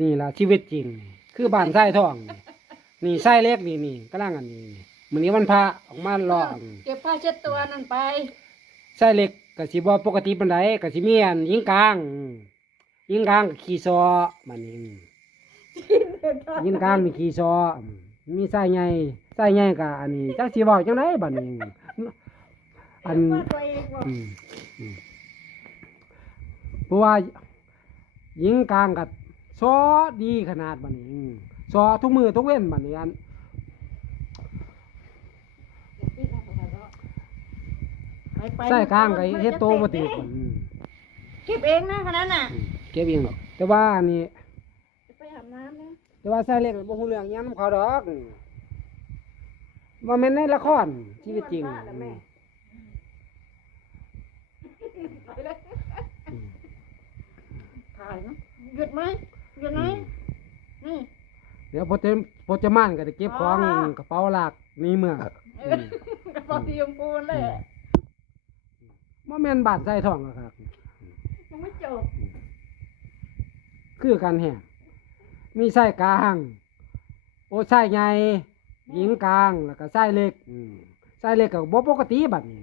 นี่ล่ะชีวิตจริงคือบ้านไส้ทองนี่ไส้เล็กนี่กำลังอันนี้มื้อนี้วันพระออกมาเลาะ เก็บผ้าเช็ดตัวนั่นไป ไส้เล็กก็สิบ่ปกติปานใดก็สิมีอันยิงกลางยิงกลางขี่ซอบัดนี้ยิงกลางมีขี่ซอมีไส้ใหญ่ก็อันนี้จักสิเว้าจังไดบัดนี้อันเพราะว่ายิงกลางก็ซอดีขนาดบัดนี้ซอทุกมือทุกเว้นบัดนี้อันไส้กลางก็เฮ็ดโตบ่ติด เก็บเองนะขนาดน่ะ เก็บเองหรอกแต่ว่าอันนี้ ไปอาบน้ำนะ แต่ว่าไส้เล็กบ่ฮู้เรื่องหยังนำเขาดอกว่าแม่นในละครชีวิตจริงถ่ายนะหยุดไหมหยุดไหมนี่ เดี๋ยวพอจะม่านก็จะเก็บของกระเป๋าหลักนี่เมื่อก ระเป๋าสีชมพูนั่นแหละ บ่แม่นบาดไส้ทองหรอกครับ ยังไม่จบ คือกันแฮะมีไส้กลางโอ้ไส้ใหญ่หญิงกลางแล้วก็ไส้เล็กไส้เล็กก็บ่ปกติบัดนี้